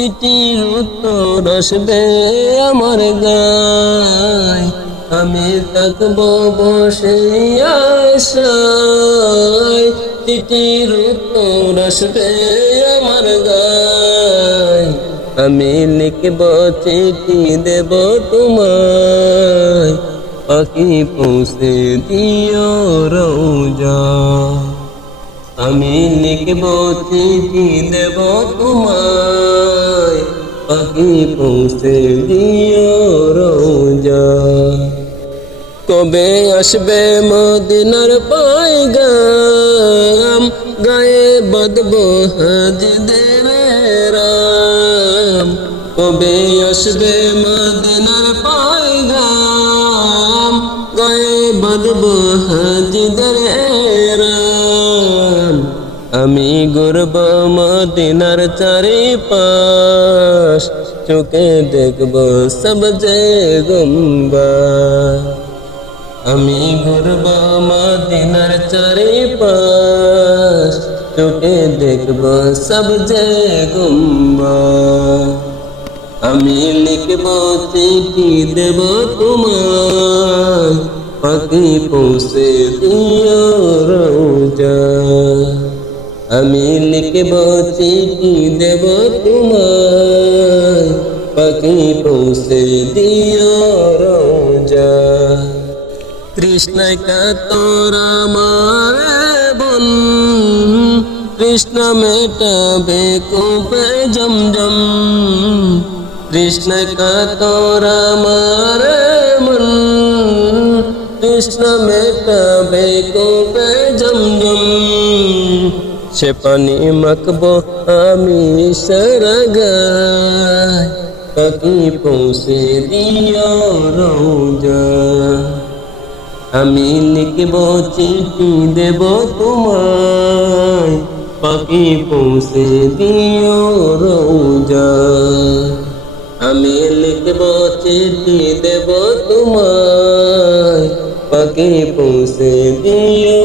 চিঠির উত্তর আসবে আমার গায়। আমি থাকব বসে আশায়। চিঠির উত্তর আসবে আমার গায়। আমি লিখব চিঠি দেব তোমায়। পাখি পৌঁছে দিও রোজা। আমি লিখব চিঠি দেব তোমায়। পৌঁছে দিও রোজা কবে আসবে মদিনার পাইগাম গায়ে বদব হাজ দেবে রাম কবে আসবে মদিনার পাইগাম গায়ে বদব হাজ রাম আমি গুরব মদিনার চারি পাশ চোখে দেখব সব যে গুম্বা আমি ঘুরব মদিনার চারি পাশ চোখে দেখব সব যে গুম্বা আমি লিখব চিঠি দেব তোমার পাখি পৌঁছে দিও রোজা আমি লিখব চিঠি দেব তোমার পাখি পৌঁছে দিও রোজা। কৃষ্ণ কাতর আমার বন। কৃষ্ণ মেটাবে কুপে জমজম। কৃষ্ণ কাতর আমার মন। কৃষ্ণ মেটাবে কুপে সে পানি মাখবো আমি সরগায়। পাখি পৌঁছে দিও রোজা আমি লিখব চিঠি দেব তোমায়। পাখি পৌঁছে দিও রোজা আমি লিখব চিঠি দেব তোমায়। পাখি পৌঁছে দিও